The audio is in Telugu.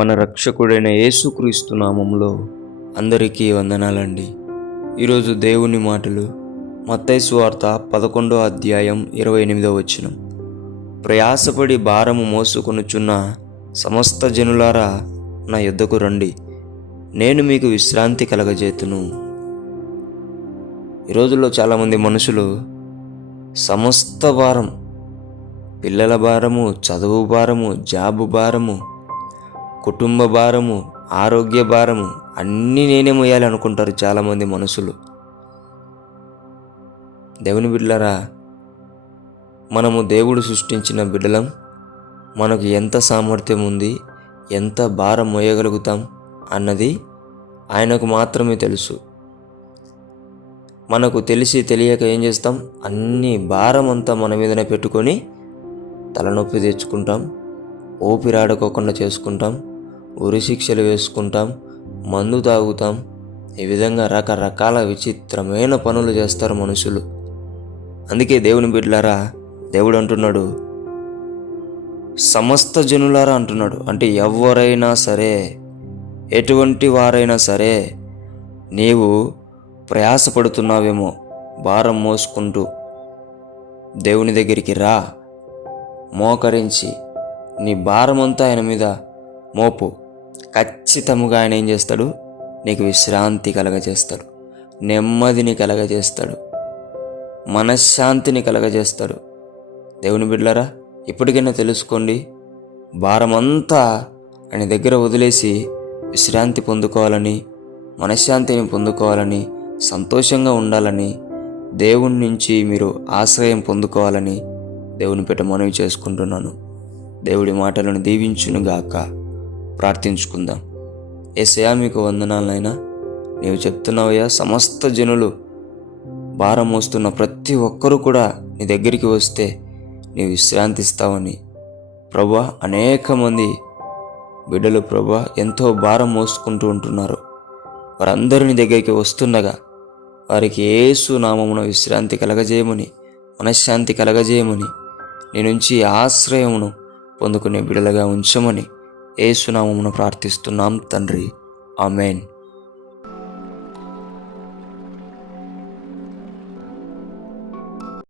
మన రక్షకుడైన యేసుక్రీస్తు నామములో అందరికీ వందనాలండి. ఈరోజు దేవుని మాటలు మత్తయి సువార్త 11వ అధ్యాయం 28వ వచనం. ప్రయాసపడి భారము మోసుకొనుచున్న సమస్త జనులారా నా యొద్దకు రండి, నేను మీకు విశ్రాంతి కలగజేతును. ఈ రోజుల్లో చాలామంది మనుషులు సమస్త భారం, పిల్లల భారము, చదువు భారము, జాబు భారము, కుటుంబ భారము, ఆరోగ్య భారము అన్నీ నేనే మోయాలి అనుకుంటారు చాలామంది మనుషులు. దేవుని బిడ్డలారా, మనము దేవుడు సృష్టించిన బిడ్డలం. మనకు ఎంత సామర్థ్యం ఉంది, ఎంత భారం మోయగలుగుతాం అన్నది ఆయనకు మాత్రమే తెలుసు. మనకు తెలిసి తెలియక ఏం చేస్తాం, అన్ని భారం అంతా మన మీదనే పెట్టుకొని తలనొప్పి తెచ్చుకుంటాం, ఊపిరాడుకోకుండా చేసుకుంటాం, ఉరి శిక్షలు వేసుకుంటాం, మందు తాగుతాం. ఈ విధంగా రకరకాల విచిత్రమైన పనులు చేస్తారు మనుషులు. అందుకే దేవుని బిడ్డలారా, దేవుడు అంటున్నాడు, సమస్త జనులారా అంటున్నాడు. అంటే ఎవరైనా సరే, ఎటువంటి వారైనా సరే, నీవు ప్రయాసపడుతున్నావేమో భారం మోసుకుంటూ దేవుని దగ్గరికి రా, మోకరించి నీ భారమంతా ఆయన మీద మోపు. ఖచ్చితంగా ఆయన ఏం చేస్తాడు, నీకు విశ్రాంతి కలగజేస్తాడు, నెమ్మదిని కలగజేస్తాడు, మనశ్శాంతిని కలగజేస్తాడు. దేవుని బిడ్డలారా, ఇప్పటికైనా తెలుసుకోండి, భారమంతా ఆయన దగ్గర వదిలేసి విశ్రాంతి పొందుకోవాలని, మనశ్శాంతిని పొందుకోవాలని, సంతోషంగా ఉండాలని, దేవుని నుంచి మీరు ఆశ్రయం పొందుకోవాలని దేవుని పేట మనవి చేసుకుంటున్నాను. దేవుడి మాటలను దీవించునుగాక. ప్రార్థించుకుందాం. యేసయ్యా, మీకు వందనాలనైనా. నీవు చెప్తున్నావయ్యా, సమస్త జనులు భారం మోస్తున్న ప్రతి ఒక్కరూ కూడా నీ దగ్గరికి వస్తే నీవు విశ్రాంతి ఇస్తావని. ప్రభువా, అనేక మంది బిడ్డలు ప్రభువా ఎంతో భారం మోసుకుంటూ ఉంటున్నారు. వారందరూ నీ దగ్గరికి వస్తుండగా వారికి యేసు నామమున విశ్రాంతి కలగజేయమని, మనశ్శాంతి కలగజేయమని, నీ నుంచి ఆశ్రయమును పొందుకునే బిడ్డలుగా ఉంచమని యేసు నామమున ప్రార్థిస్తున్నాం తండ్రి. ఆమెన్.